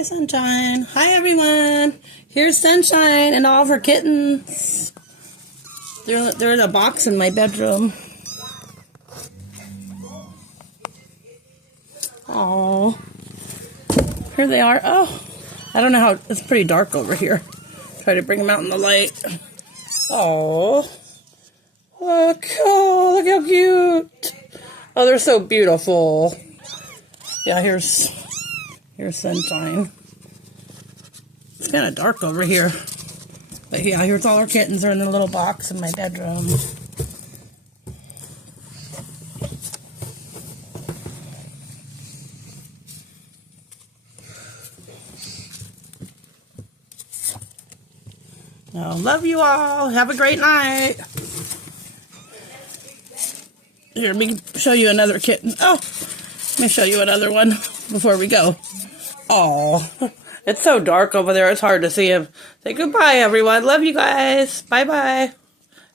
Hi, Sunshine. Hi, everyone. Here's Sunshine and all of her kittens. They're in a box in my bedroom. Oh, here they are. Oh, I don't know how, it's pretty dark over here. Try to bring them out in the light. Oh, look how cute. Oh, they're so beautiful. Yeah, here's Sunshine. It's kind of dark over here. But yeah, here's all our kittens. They're in the little box in my bedroom. Oh, love you all. Have a great night. Here, let me show you another kitten. Oh, let me show you another one before we go. Oh, it's so dark over there. It's hard to see him. Say goodbye, everyone. Love you guys. Bye-bye.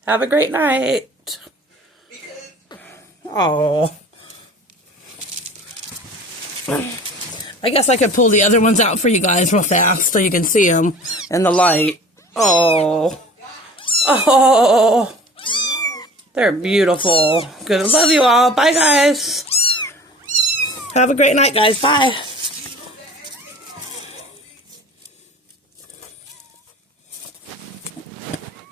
Have a great night. Oh. I guess I could pull the other ones out for you guys real fast so you can see them in the light. Oh. Oh. They're beautiful. Good. Love you all. Bye, guys. Have a great night, guys. Bye.